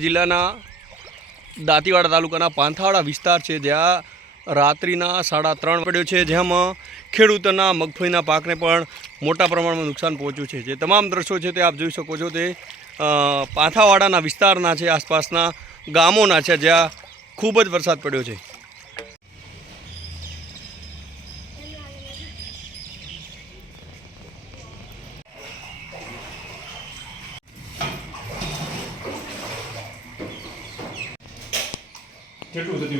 જિલ્લાના દાંતીવાડા તાલુકાના પાંથાવાડા વિસ્તાર છે, જ્યાં રાત્રિના સાડા ત્રણ પડ્યો છે, જેમાં ખેડૂતોના મગફળીના પાકને પણ મોટા પ્રમાણમાં નુકસાન પહોંચ્યું છે. જે તમામ દ્રશ્યો છે તે આપ જોઈ શકો છો તે પાંથાવાડાના વિસ્તારના છે, આસપાસના ગામોના છે, જ્યાં ખૂબ જ વરસાદ પડ્યો છે. કેટલું થતું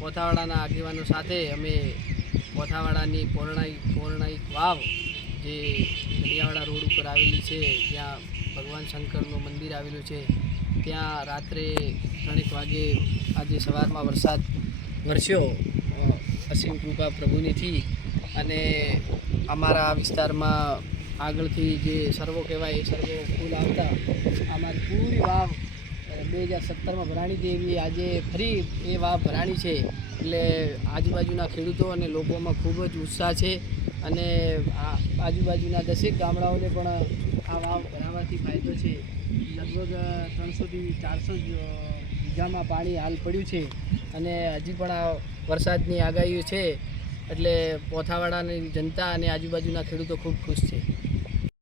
પોથાવાડાના આગેવાનો સાથે અમે પોથાવાડાની પૌર્ણાઈ પૌર્ણાઈક વાવ જે દરિયાવાડા રોડ ઉપર આવેલી છે ત્યાં ભગવાન શંકરનું મંદિર આવેલું છે, ત્યાં રાત્રે ત્રણેક વાગે આજે સવારમાં વરસાદ વરસ્યો. અસીમ કૃપા પ્રભુનીથી અને અમારા વિસ્તારમાં આગળથી જે સર્વો કહેવાય એ સર્વો ફૂલ આવતા અમારી પૂરી વાવ બે હજાર સત્તરમાં ભરાણી દેવી આજે ફરી એ વાવ ભરાણી છે. એટલે આજુબાજુના ખેડૂતો અને લોકોમાં ખૂબ જ ઉત્સાહ છે. અને આ આજુબાજુના દસેક ગામડાઓને પણ આ વાવ ભરાવાથી ફાયદો છે. લગભગ ત્રણસોથી ચારસો વીઘામાં પાણી હાલ પડ્યું છે. અને હજી પણ આ વરસાદની આગાહીઓ છે. એટલે પોથાવાડાની જનતા અને આજુબાજુના ખેડૂતો ખૂબ ખુશ છે.